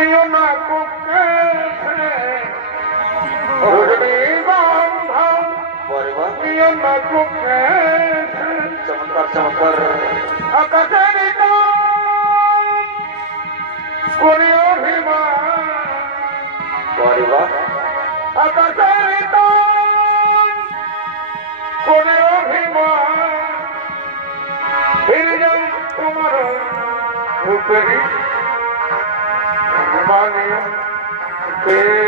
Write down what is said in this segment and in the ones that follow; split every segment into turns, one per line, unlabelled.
প্রিয় না কুকে দুজনে বন্ধা
বরে বা
প্রিয় না কুকে
চমৎকার চমৎকার
আকাশানিত করি অভিমান।
বরে বা
আকাশানিত করি অভিমান। ফিরে যাই তোমার উপরি পেতে মানে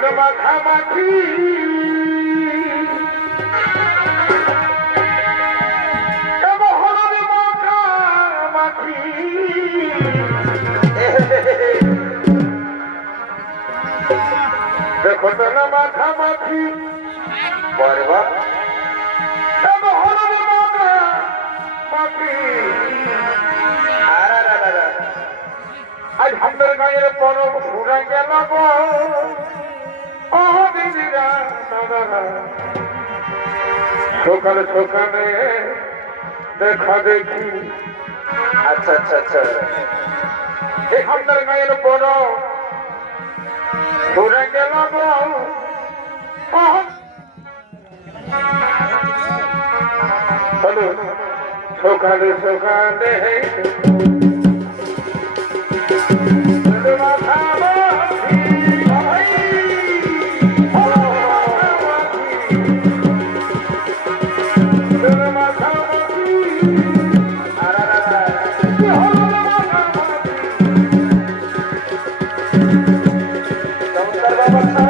এগোতন মাখামাখি দেখো তো না মাখামাখি
বরে বা
এগো হলদি মাখামাখি
আর আর আর আর
আজ হাতের গায়ের পরব ঘুরে গেল সকালে সকালে দেখা দেখি।
আচ্ছা আচ্ছা আচ্ছা।
হাতের গায়ের পরব ঘুরে গেল গো। ও চলো সকালে সকালে
চমৎকার বাবা
হরি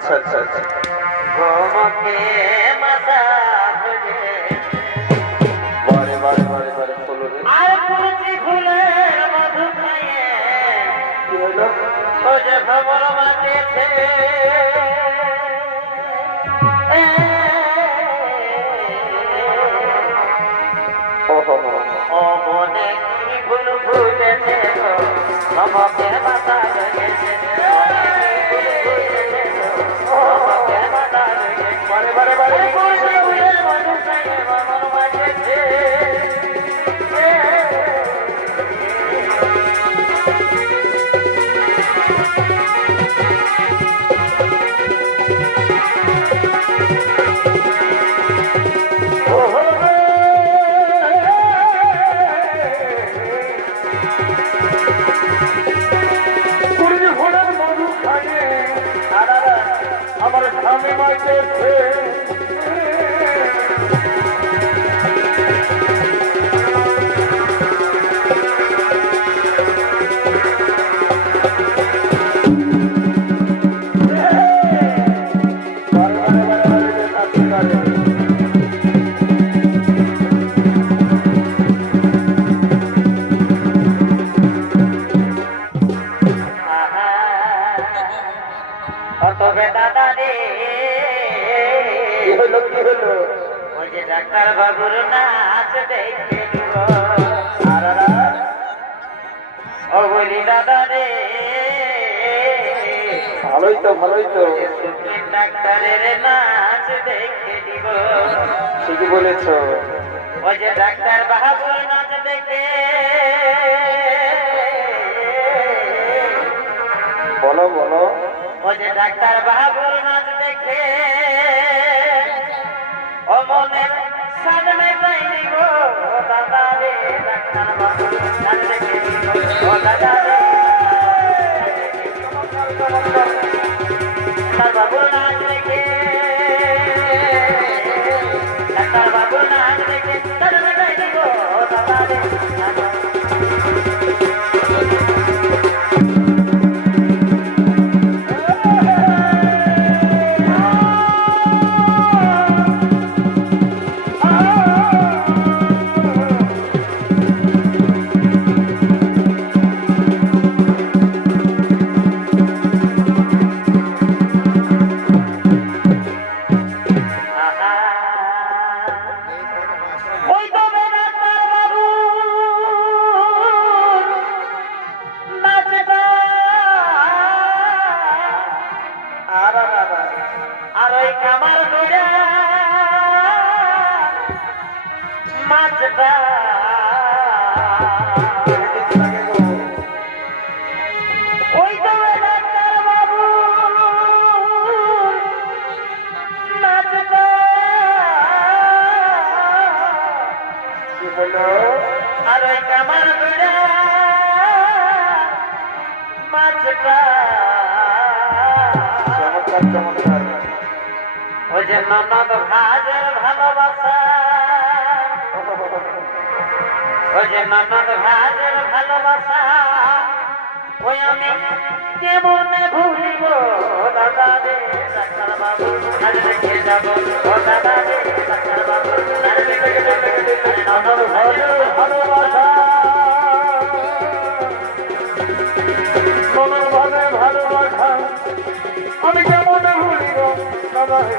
আচ্ছা আচ্ছা আচ্ছা। কি হলো
ওই যে ডাক্তার বাবুর নাচ দেখে নিব। ও বলি দাদা রে
ভালোই তো ভালোই তো।
ডাক্তারের নাচ দেখে নিব।
ঠিকই বলেছ।
ওই যে ডাক্তার বাবুর নাচ দেখে
বলো বলো।
ওই যে ডাক্তার বাবুর নাচ দেখে ও মনের সাজনে পাই নিব ও দাদা রে ডাক্তার নাচ দেখে নিব ও দাদা রে ডাক্তার বাবুর নাচ দেখে ডাক্তার বাবুর নাচ দেখে ননদ ভালোবাসা ওই যে ননদ ভাজের ভালোবাসা ওই আমি কেমনে ভুলিব? দাদা রে বাবু ও দাদা রে ডাক্তার বাবু যাব ননদ
কেমন ভুলিব? দাদা হে।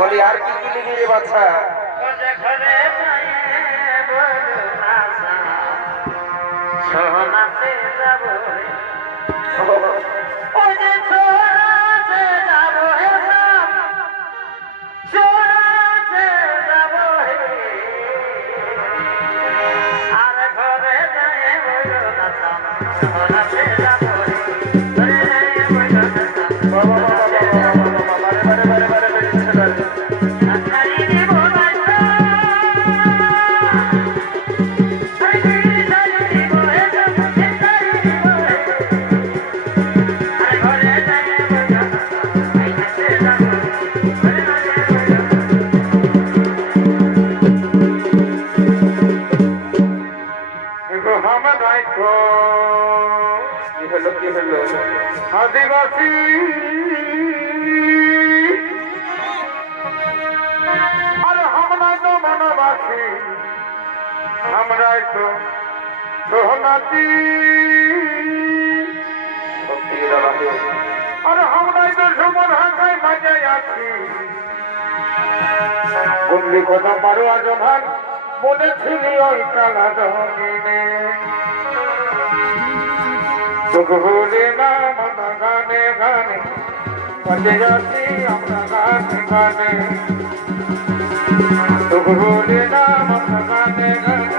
বলি আর কি কি রে বাচ্চা
সোনা যাব
আদিবাসী আরে আমরাই তো বনবাসী আমরাই তো সোহনাতি।
দাদা
আমরাই তো সুমন হাঁকায় মাঝে আছি। কথা পারো আজ ভাগ বলেছিলি ওই কালা চোখ ভোলে না মন গানে গানে বলে যাচ্ছি আমরা গান গানে। ভোলে না মন গানে গানে